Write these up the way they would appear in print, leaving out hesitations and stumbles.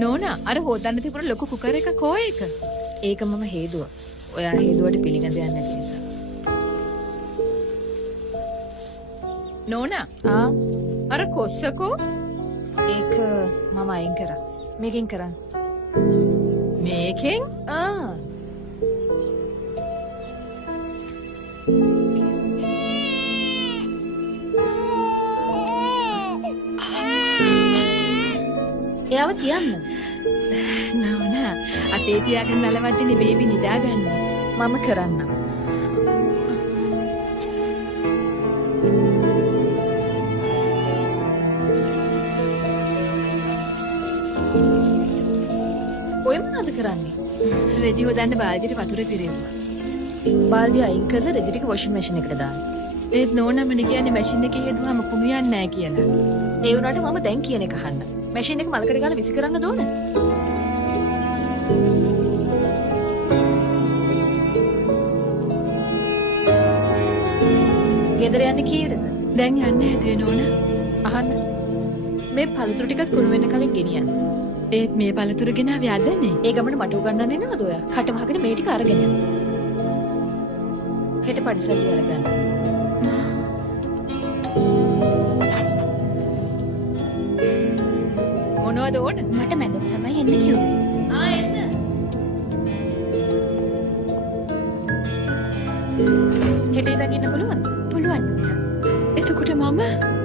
නෝනා අර හොදන්න තිබුණ ලොකු කුකර් එක කෝ ඒක? ඒක මම හේදුවා. ඔයා හේදුවට පිළිගන්න දෙයක් නැති නිසා. නෝනා ආ අර කොස්සකෝ ඒක මම අයින් කරා. මේකෙන් කරන්න. මේකෙන් ආ එයාව තියන්න. නෝනා අතේ තියාගෙන නලවද්දිනේ බේබි නිදාගන්නේ. මම කරන්නම්. ඔය මොනවද කරන්නේ? රෙදි හොදන්න බාල්දියට වතුර පිරෙව්වා. බාල්දිය අයින් කරලා රෙදි ටික වොෂින් මැෂින් එකට දාන්න. ඒත් නෝනා මම කියන්නේ මැෂින් එකේ හේතුවම කුණු යන්නේ නැහැ කියලා. ඒ වුණාට මම දැන් කියන එක අහන්න. මැෂින් එක මලකට ගාලා විසි කරන්න ඕන. ගෙදර යන්නේ කීයටද? දැන් යන්න හැදුවේ නෝනා. අහන්න. මේ පළතුරු ටිකත් කුණු වෙන්න කලින් ගෙනියන්න. ඒත් මේ පළතුරු ගෙනාවේ අදනේ. ඒ ගමන මට උගන්නන්නේ නේද ඔයා? කට වහගෙන මේ ටික අරගෙන යන්න. හෙට පරිසල්ලි අරගන්න. මොනවද ඕන? මට මැඩම් තමයි එන්න කිව්වේ. ආ එන්න. හෙට ඉඳන් ඉන්න පුළුවන්ද? පුළුවන් නෝනා. එතකොට මම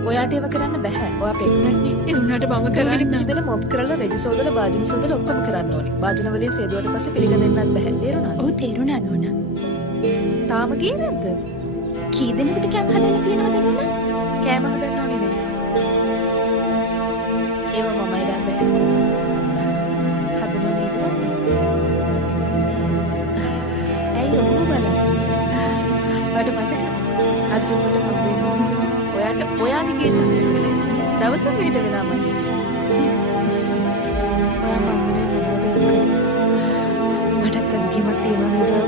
ඔයාට ඒව කරන්න බෑ. ඔයා ප්‍රෙග්නන්ට් නේ. ඒ වුණාට මම කරන්න කරන්න. ඉඳලා මොබ් කරලා රෙදි සෝදලා වාජන සෝදලා ඔක්කොම කරන්න ඕනේ. වාජන වලින් සේදුවට පස්සේ පිළිගන්නන්නත් බෑ. තේරුණාද? ඔව් තේරුණා නෝනා. තාම ගියේ නැද්ද? කී දෙනෙකුට කැම් හදන්න තියෙනවද නෝනා? කෑම හදන්න ඕනේ නේ. ඒව මමයි රඳ හදනෝ නේද රඳ? ඇයි ඔහොම බලන්නේ? ඔයාට මතකද? අර්ජුන්ට හම්බෙන්න ඔයාට ඔයාගේ ගේ තමයි දවස පිට වෙනාමයි. ඔයා මංගලේ මොනවද කරන්නේ? මටත් අදකීමක් තියෙනව නේද?